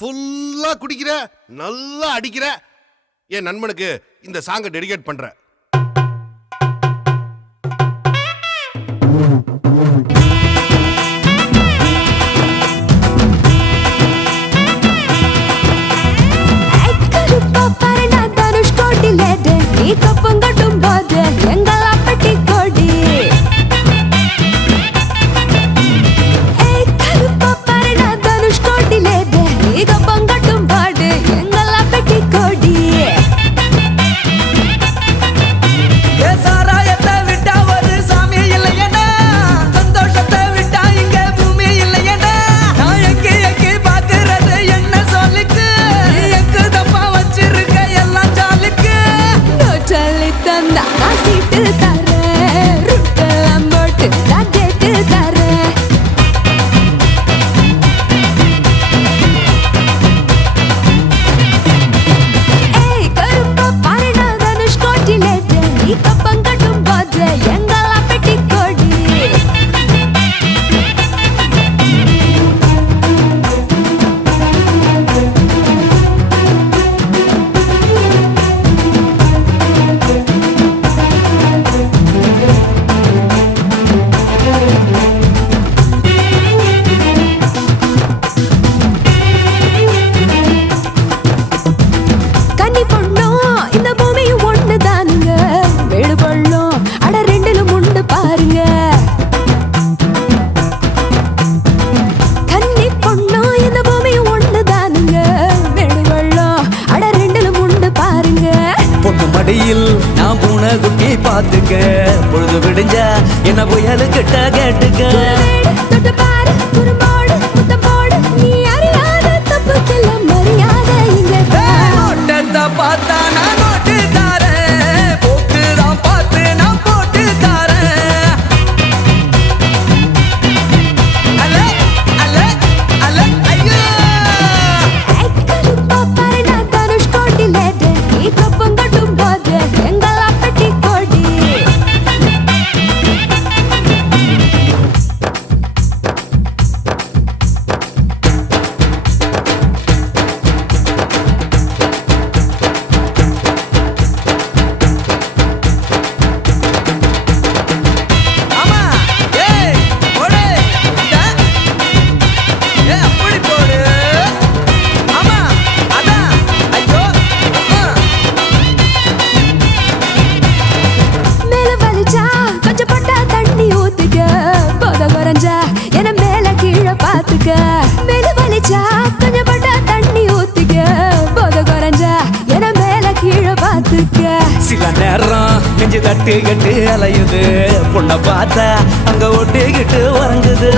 ஃபுல்லா குடிக்கிற, நல்லா அடிக்கிற. என் நண்பனுக்கு இந்த சாங்கை டெடிகேட் பண்ற. நான் பூனை குட்டி பாத்துக்க பொழுது விடிஞ்ச என்ன புயலு கிட்ட கேட்டுக்க பார்த்தா நான் நோட்டு தாரேன் போட்டு தான் பார்த்து நான் போட்டு தாரேன் அல்ல அல்ல அல்ல ஐயோ சில நேரம் நெஞ்சு தட்டு கட்டு அலையுது பொண்ணை பார்த்தா அங்க ஒட்டிக்கிட்டு உறங்குது